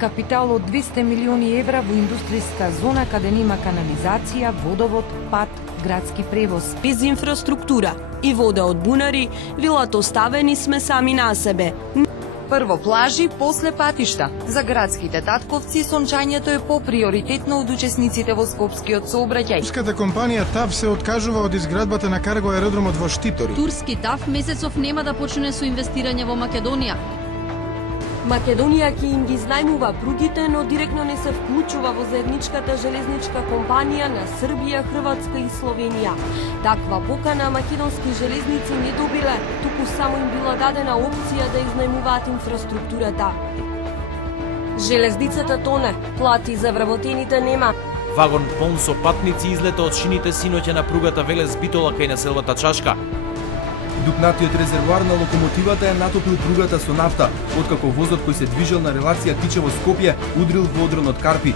Капитал од 200 милиони евра во индустријска зона каде нема канализација, водовод, пат, градски превоз. Без инфраструктура и вода од бунари, вилата оставени сме сами на себе. Прво плажи, после патишта. За градските татковци сончањето е поприоритетно од учесниците во Скопскиот сообраќај. Турската компанија ТАВ се откажува од изградбата на карго аеродромот во Штитори. Турски ТАВ месецов нема да почне со инвестирање во Македонија. Македонија ќе им ги знајмува пругите, но директно не се вклучува во заедничката железничка компанија на Србија, Хрватска и Словенија. Таква покана македонски железници не добиле, туку само им била дадена опција да изнајмуваат инфраструктурата. Железницата тоне, плати за вработените нема. Вагон полн со патници излета од шините синоќа на пругата Велес Битола кај населбата Чашка. Дупнатиот резервоар на локомотивата е натопил пругата со нафта, откако возот кој се движел на релација Тичево Скопје удрил во одронот Карпи.